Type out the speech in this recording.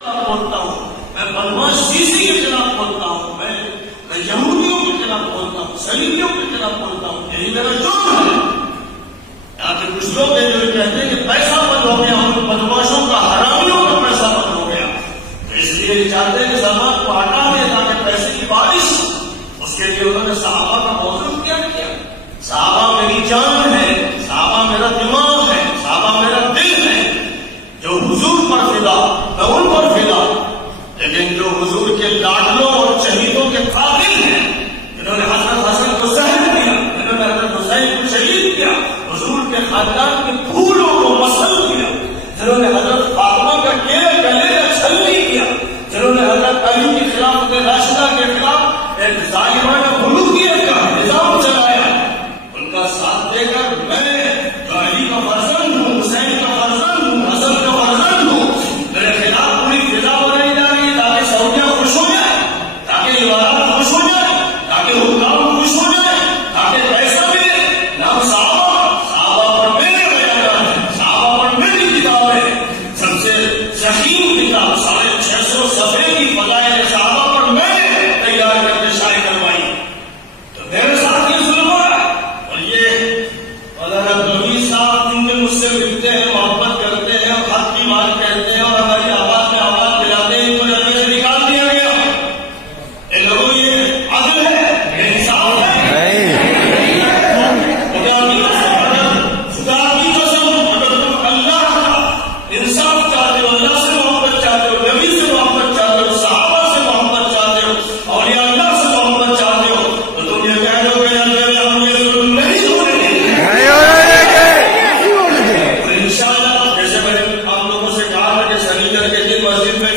بولتا ہوں، میں بدماشی کے خلاف بولتا ہوں، میں یہودیوں کے خلاف بولتا ہوں، صلیبیوں کے خلاف بولتا ہوں. یہی میرا جرم ہے. یہاں پہ کچھ لوگ ہیں جو کہتے ہیں کہ پیسہ بند ہو گیا، ہم بدماشوں کا، حرامیوں کا پیسہ بند ہو گیا، تو اس لیے یہ چاہتے ہیں کہ سامان کو ہٹا دیں تاکہ پیسے کی بارش ہو. اس کے لیے انہوں نے صحابہ کا موضوع کیا کیا؟ صحابہ میری جان ہے، صحابہ میرا دماغ ہے، صحابہ میرا دل ہے. جو حضور پر فدا، میں ان پر فدا. لیکن جو حضور کے لاڈلوں اور شہیدوں کے قاتل ہیں، جنہوں نے حضرت حسن کو زہر دیا، جنہوں نے حضرت حسین کو شہید کیا، حضور کے خاندان کے پھولوں کو مسل کیا، جنہوں نے حضرت فاطمہ کا گلے کا چھلنی کیا، جنہوں نے حضرت علی کی خلافت راشدہ کے خلاف ایک ظالمانہ ملوکیت کا نظام چلایا، ان کا ساتھ دے کر میں جو علی کا فرزند ہوں، حسین کا فرزند ہوں، حسن کا فرزند ہوں، میرے خلاف پوری فضا بنائی جا رہی ہے تاکہ سعودیہ خوش ہو جائے، تاکہ امارات خوش ہو جائے، تاکہ حکام خوش ہو جائے، تاکہ پیسہ ملے. نام صحابہ پر میرے بیانات ہیں، صحابہ پر میری کتاب ہے. سب سے ضخیم کتاب 650 صفحے کی فضائل صحابہ پر میں نے تیار کر کے شائع کروائی. تو میرے ساتھ یہ ظلم ہو رہا ہے. اور یہ مولانا نبی صاحب جن میں مجھ سے ملتے ہیں، محبت کرتے ہیں، خط کی بات کہتے ہیں اور ہماری آواز میں آواز دلاتے ہیں، تو جب سے نکال دیا گیا. اے لوگوں، یہ عدل ہے، یہ انصاف ہے. خدا کی قسم، اگر تم اللہ کا انصاف چاہتے ہو، اللہ سے محبت چاہتے ہو، نبی سے محبت چاہتے ہو، صحابہ سے محبت چاہتے ہو، اولیاء اللہ سے محبت چاہتے ہو، تو تم یہ کہہ دو کہ ہم یہ ظلم نہیں ہونے دیں گے. اور انشاءاللہ جیسے میں نے آپ لوگوں سے کہا کہ سنیچر کے دن مسجد میں